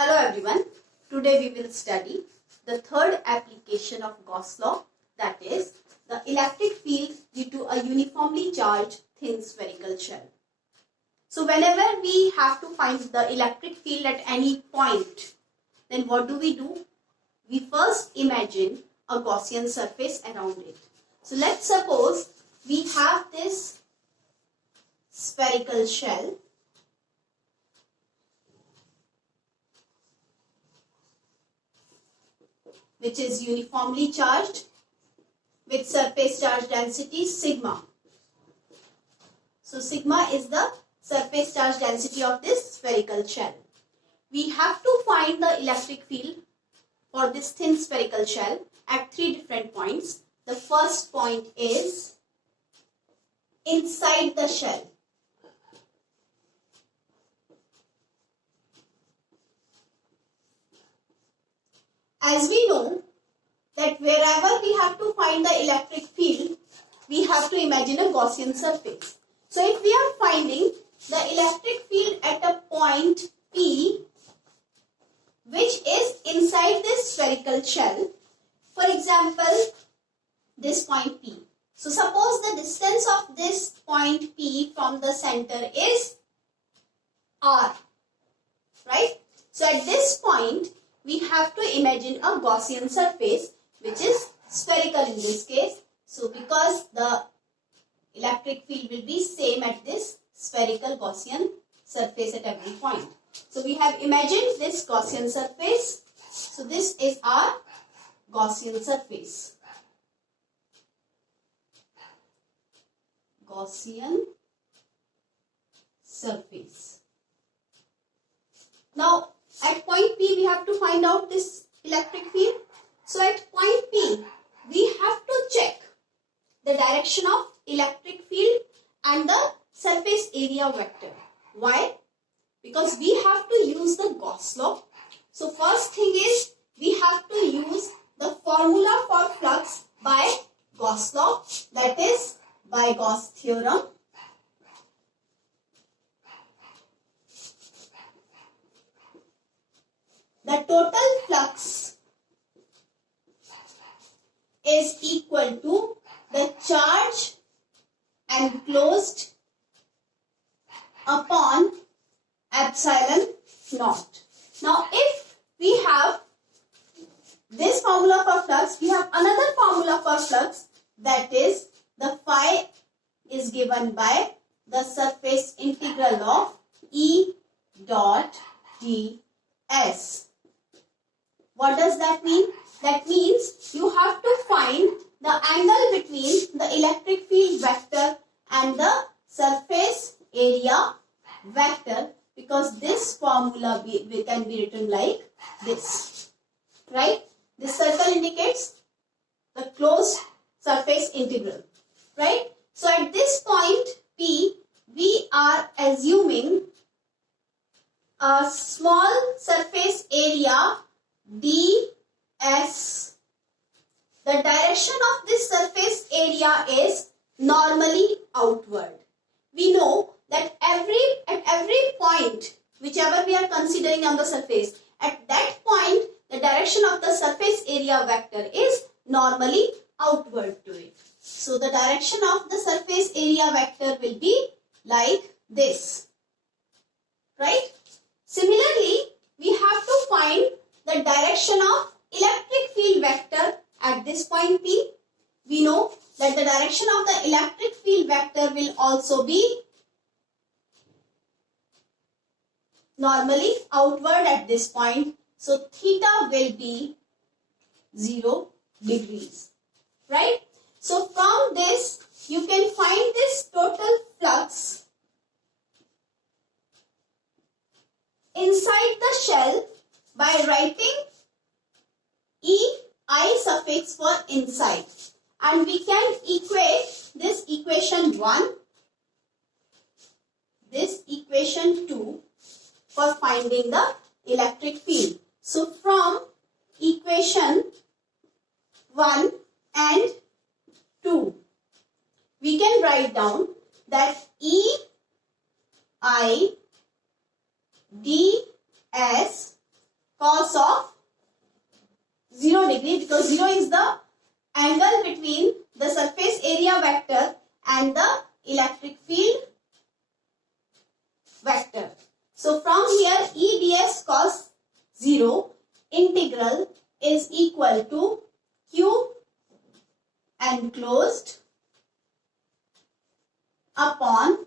Hello everyone. Today we will study the third application of Gauss law, that is the electric field due to a uniformly charged thin spherical shell. So whenever we have to find the electric field at any point, then what do? We first imagine a Gaussian surface around it. So let's suppose we have this spherical shell which is uniformly charged with surface charge density sigma. So sigma is the surface charge density of this spherical shell. We have to find the electric field for this thin spherical shell at three different points. The first point is inside the shell. As we know that wherever we have to find the electric field, we have to imagine a Gaussian surface. So if we are finding the electric field at a point P, which is inside this spherical shell, for example, this point P. So suppose the distance of this point P from the center is R, right? So at this point, we have to imagine a Gaussian surface which is spherical in this case. So because the electric field will be same at this spherical Gaussian surface at every point. So we have imagined this Gaussian surface. So this is our Gaussian surface. Gaussian surface. Now at point P, we have to find out this electric field. So at point P, we have to check the direction of electric field and the surface area vector. Why? Because we have to use the Gauss law. So first thing is we have to use the formula for flux by Gauss law, that is by Gauss theorem. The total flux is equal to the charge enclosed upon epsilon naught. Now if we have this formula for flux, we have another formula for flux, that is the phi is given by the surface integral of E dot ds. What does that mean? That means you have to find the angle between the electric field vector and the surface area vector, because this formula can be written like this, right? This circle indicates the closed surface integral, right? So at this point P, we are assuming a small surface area ds. The direction of this surface area is normally outward. We know that at every point, whichever we are considering on the surface, at that point the direction of the surface area vector is normally outward to it. So the direction of the surface area vector will be like this, right? Similarly, we have to find the direction of electric field vector at this point P. We know that the direction of the electric field vector will also be normally outward at this point. So theta will be 0 degrees, right? So from this, you can find this total flux inside the shell by writing EI suffix for inside, and we can equate this equation 1, this equation 2 for finding the electric field. So from equation 1 and 2, we can write down that EI ds cos of 0 degree, because 0 is the angle between the surface area vector and the electric field vector. So from here E ds cos 0 integral is equal to Q enclosed upon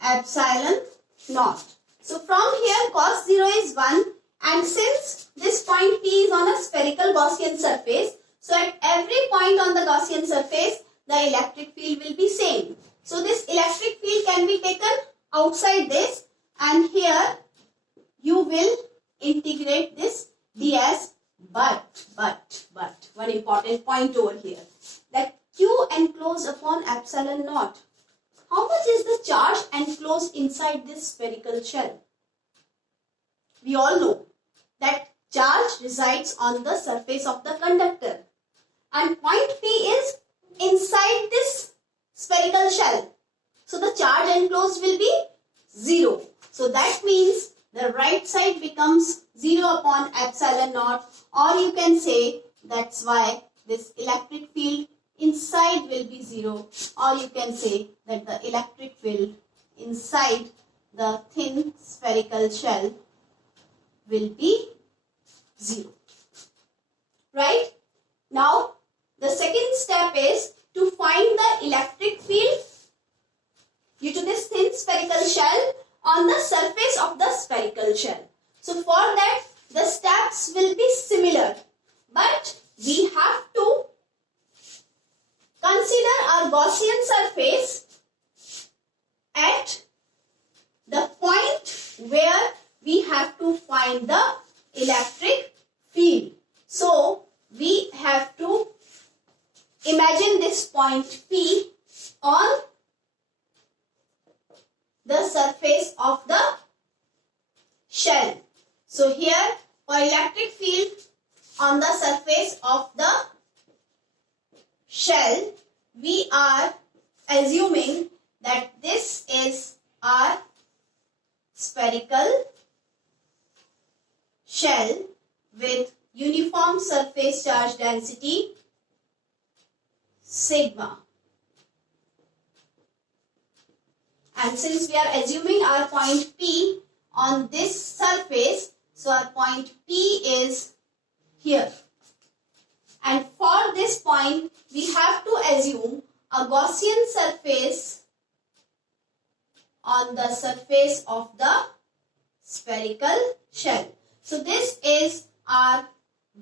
epsilon naught. So from here cos 0 is 1, and since this point P is on a spherical Gaussian surface, so at every point on the Gaussian surface the electric field will be same. So this electric field can be taken outside this, and here you will integrate this ds, but one important point over here, that Q enclosed upon epsilon naught. How much is the charge enclosed inside this spherical shell? We all know that charge resides on the surface of the conductor, and point P is inside this spherical shell. So the charge enclosed will be 0. So that means the right side becomes 0 upon epsilon naught, or you can say that's why this electric field inside will be 0, or you can say that the electric field inside the thin spherical shell will be 0. Right? Now the second step is to find the electric field due to this thin spherical shell on the surface of the spherical shell. So for that the steps will be similar, but we have to consider our Gaussian surface at the point where we have to find the electric field. So we have to imagine this point P on the surface of the shell. So here for electric field on the surface of the shell, we are assuming that this is our spherical shell with uniform surface charge density sigma. And since we are assuming our point P on this surface, so our point P is here. And for this point, we have to assume a Gaussian surface on the surface of the spherical shell. So this is our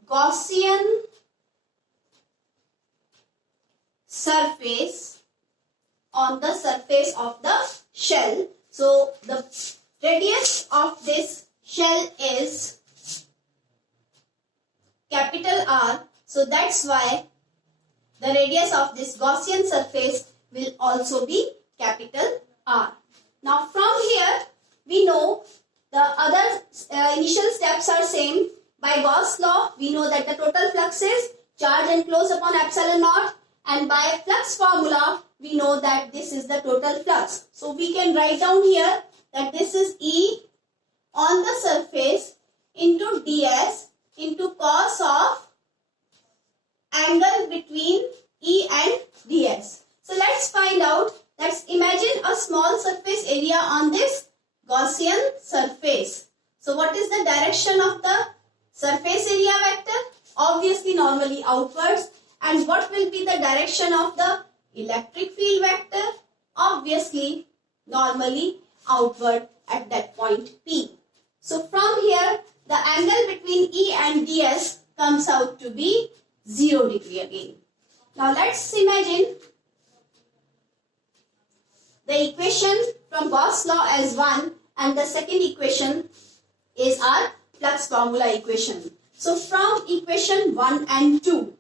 Gaussian surface on the surface of the shell. So the radius of this shell is capital R. So that's why the radius of this Gaussian surface will also be capital R. Now from here we know the other initial steps are same. By Gauss law we know that the total flux is charge enclosed upon epsilon naught, and by flux formula we know that this is the total flux. So we can write down here that this is E on the surface into ds into cos of angle between E and ds. So let's find out. Let's imagine a small surface area on this Gaussian surface. So what is the direction of the surface area vector? Obviously normally outwards. And what will be the direction of the electric field vector? Obviously normally outward at that point P. So from here the angle between E and ds comes out to be 0 degree again. Now let's imagine the equation from Gauss law as 1, and the second equation is our flux formula equation. So from equation 1 and 2,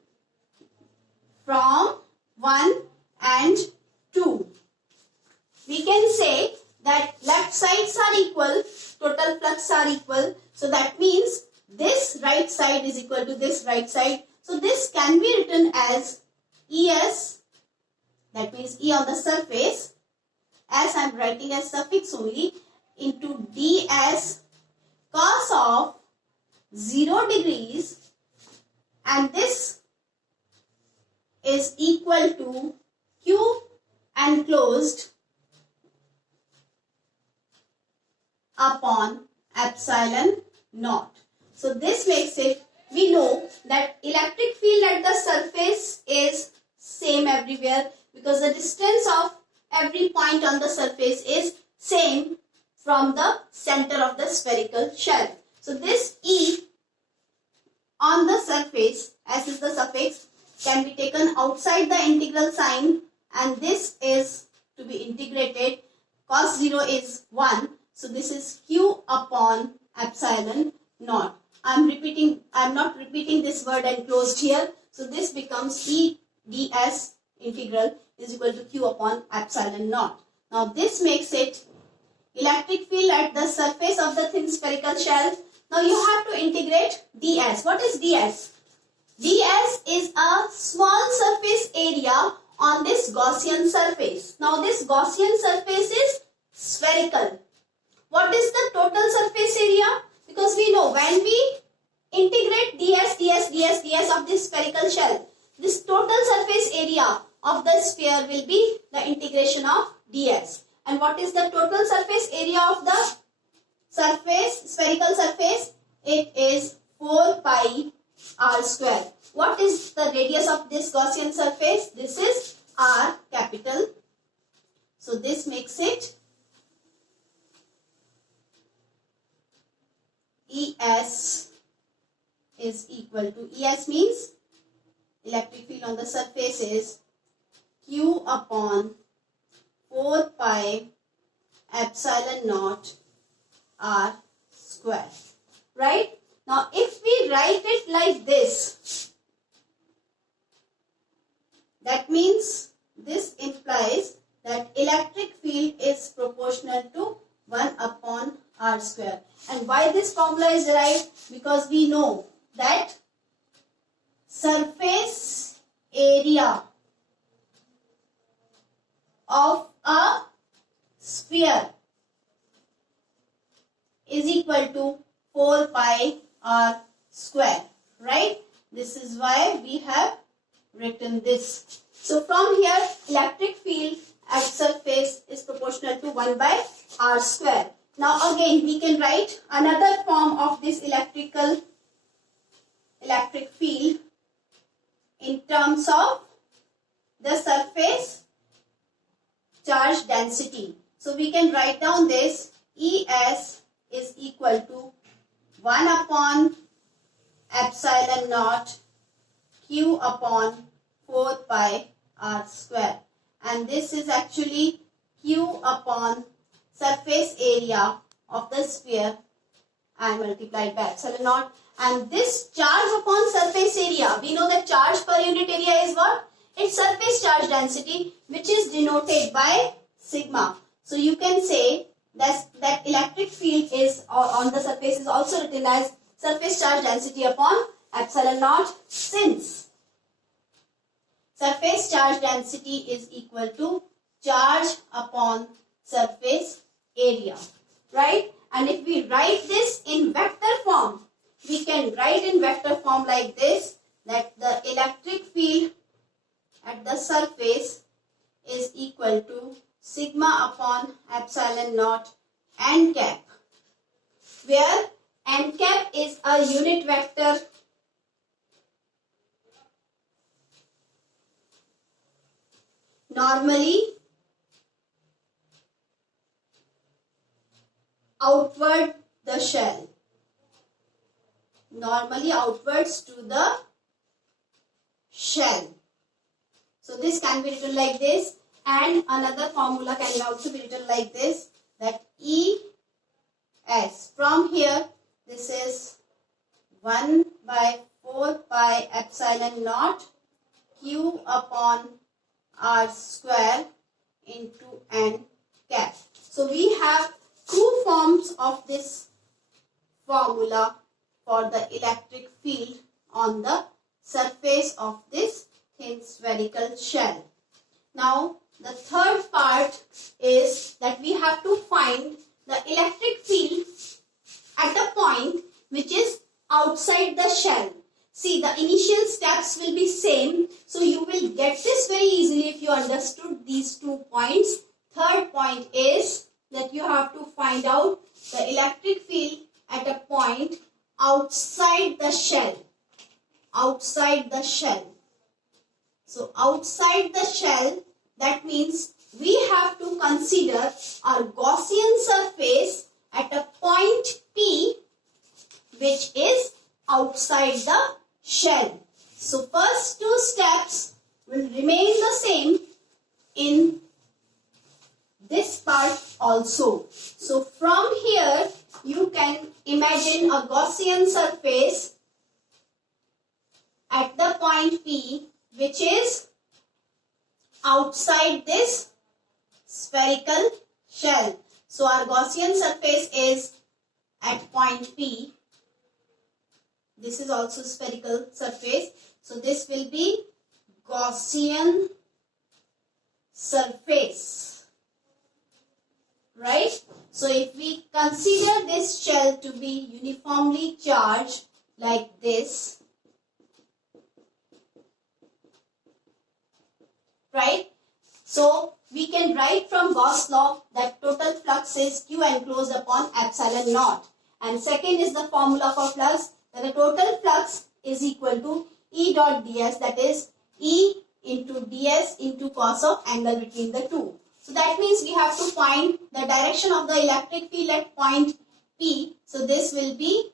from 1 and 2, we can say that left sides are equal, total flux are equal. So that means this right side is equal to this right side. So this can be written as ES, that means E on the surface, as I am writing as suffix only, into ds cos of 0 degrees, and this is equal to Q enclosed upon epsilon naught. So this makes it, we know that electric field at the surface is same everywhere because the distance of every point on the surface is same from the center of the spherical shell. So this E on the surface, as is the suffix, can be taken outside the integral sign, and this is to be integrated. Cos 0 is 1. So this is Q upon epsilon naught. I'm not repeating this word enclosed here. So this becomes E ds integral is equal to Q upon epsilon naught. Now this makes it electric field at the surface of the thin spherical shell. Now you have to integrate ds. What is ds? ds is a small surface area on this Gaussian surface. Now this Gaussian surface is spherical. What is the total surface area? Because we know when we integrate ds of this spherical shell, this total surface area of the sphere will be the integration of ds. And what is the total surface area of the spherical surface? It is 4 pi r square. What is the radius of this Gaussian surface? This is r capital. So this makes it ES is equal to, ES means electric field on the surface is Q upon 4 pi epsilon naught r square. Right? Now if we write it like this, that means this implies that electric field is proportional to 1 upon r square. And why this formula is derived? Because we know that surface area of a sphere is equal to 4 pi r square. Right? This is why we have written this. So from here, electric field at surface is proportional to 1 by r square. Now again we can write another form of this electric field in terms of the surface charge density. So we can write down this ES is equal to 1 upon epsilon naught Q upon 4 pi r square, and this is actually Q upon surface area of the sphere and multiplied by epsilon naught. And this charge upon surface area, we know that charge per unit area is what? It's surface charge density, which is denoted by sigma. So you can say that electric field is on the surface is also written as surface charge density upon epsilon naught, since surface charge density is equal to charge upon surface area, right? And if we write this in vector form, we can write in vector form like this, that the electric field at the surface is equal to sigma upon epsilon naught n cap, where n cap is a unit vector normally outward the shell, normally outwards to the shell. So this can be written like this, and another formula can also be written like this, that ES from here, this is 1 by 4 pi epsilon naught Q upon r square into n cap. So we have two forms of this formula for the electric field on the surface of this thin spherical shell. Now the third part is that we have to find the electric field at a point which is outside outside the shell. See, the initial steps will be same. So you will get this very easily if you understood these 2 points. Third point is that you have to find out the electric field at a point outside the shell. Outside the shell. So outside the shell, that means we have to consider our Gaussian surface at a point P, which is outside the shell. So first 2 steps will remain the same in this part also. So from here you can imagine a Gaussian surface at the point P, which is outside this spherical shell. So our Gaussian surface is at point P. This is also spherical surface. So this will be Gaussian surface. Right? So if we consider this shell to be uniformly charged like this, right? So we can write from Gauss law that total flux is Q enclosed upon epsilon naught. And second is the formula for flux, that the total flux is equal to E dot ds, that is E into ds into cos of angle between the two. So that means we have to find the direction of the electric field at point P. So this will be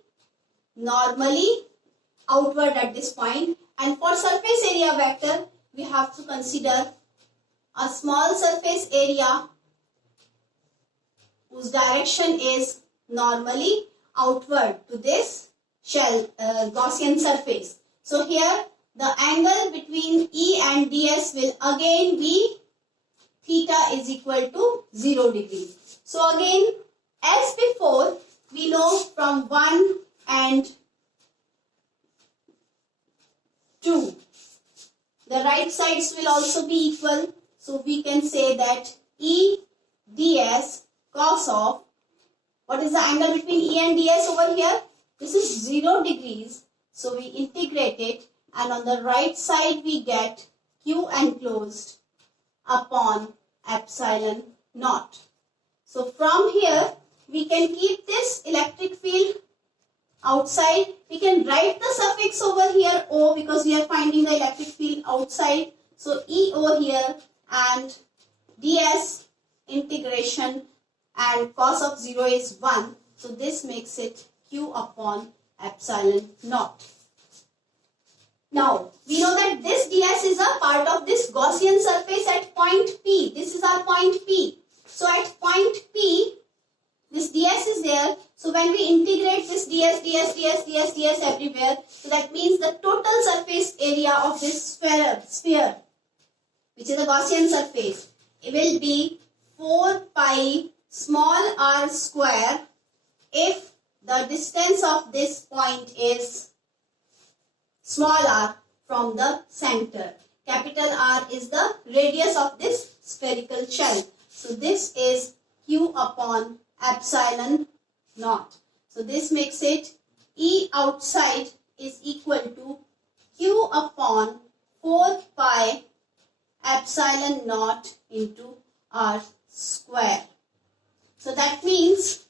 normally outward at this point. And for surface area vector, we have to consider a small surface area whose direction is normally outward to this shell Gaussian surface. So here the angle between E and ds will again be theta is equal to 0 degree. So again, as before, we know from 1 and 2, the right sides will also be equal. So we can say that E ds cos of, what is the angle between E and ds over here? This is 0 degrees. So we integrate it, and on the right side we get Q enclosed upon epsilon naught. So from here we can keep this electric field outside. We can write the suffix over here O, because we are finding the electric field outside. So E over here, and ds integration, and cos of 0 is 1. So this makes it Q upon epsilon naught. Now, we know that this ds is a part of this Gaussian surface at point P. This is our point P. So at point P, this ds is there. So when we integrate this ds everywhere, so that means the total surface area of this sphere, which is a Gaussian surface, it will be 4 pi small r square if the distance of this point is small r from the center. Capital R is the radius of this spherical shell. So this is Q upon epsilon naught. So this makes it E outside is equal to Q upon 4 pi epsilon naught into R square. So that means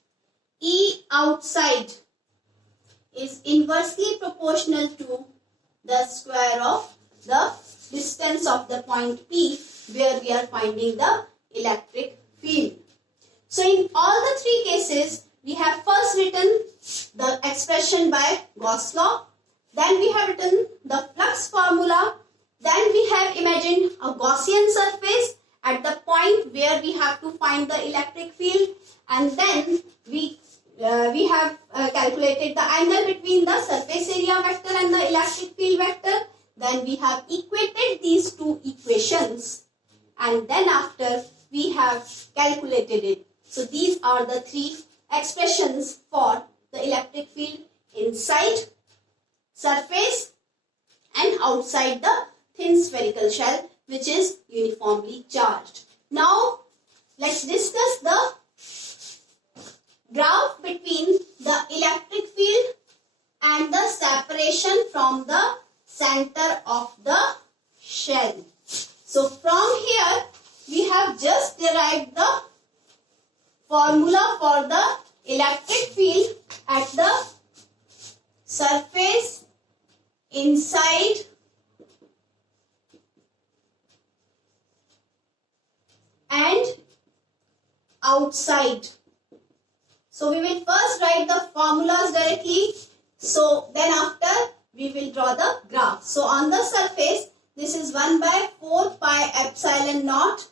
E outside is inversely proportional to the square of the distance of the point P where we are finding the electric field. So in all the 3 cases, we have first written the expression by Gauss law, then we have written the flux formula, then we have imagined a Gaussian surface at the point where we have to find the electric field, and then we have calculated the angle between the surface area vector and the electric field vector. Then we have equated these 2 equations, and then after we have calculated it. So these are the 3 expressions for the electric field inside surface and outside the thin spherical shell, which is uniformly charged. Now let's discuss the graph between the electric field and the separation from the center of the shell. So from here we have just derived the formula for the electric field at the surface, inside and outside. So we will first write the formulas directly. So then after we will draw the graph. So on the surface, this is 1 by 4 pi epsilon naught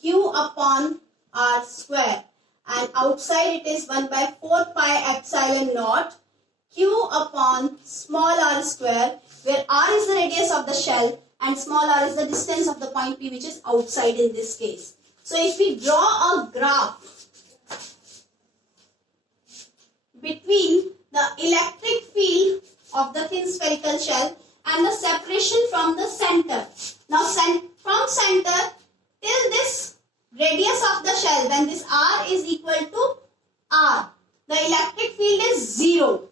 q upon r square. And outside it is 1 by 4 pi epsilon naught q upon small r square, where r is the radius of the shell and small r is the distance of the point P, which is outside in this case. So if we draw a graph between the electric field of the thin spherical shell and the separation from the center. Now from center till this radius of the shell, when this r is equal to r, the electric field is 0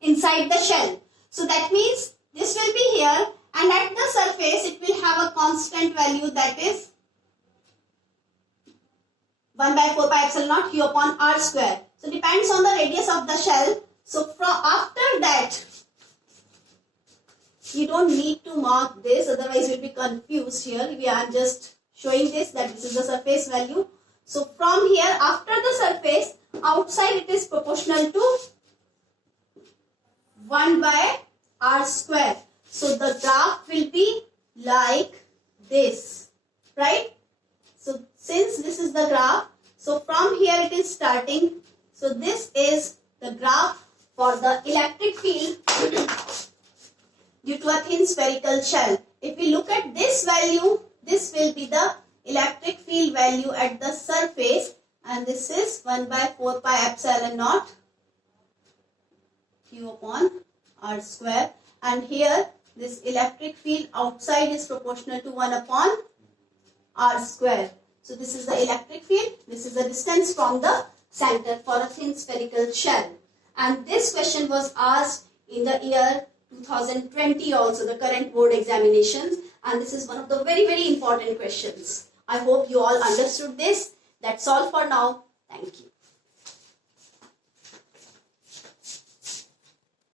inside the shell. So that means this will be here, and at the surface it will have a constant value, that is 1 by 4 pi epsilon naught q upon r square. So depends on the radius of the shell. So from after that, you don't need to mark this, otherwise you will be confused here. I am just showing this, that this is the surface value. So from here, after the surface, outside it is proportional to 1 by r square. So the graph will be like this, right? So since this is the graph, so from here it is starting. So this is the graph for the electric field due to a thin spherical shell. If we look at this value, this will be the electric field value at the surface, and this is 1 by 4 pi epsilon naught q upon r square, and here this electric field outside is proportional to 1 upon r square. So this is the electric field, this is the distance from the center for a thin spherical shell. And this question was asked in the year 2020 also, the current board examinations, and this is one of the very, very important questions. I hope you all understood this. That's all for now. Thank you.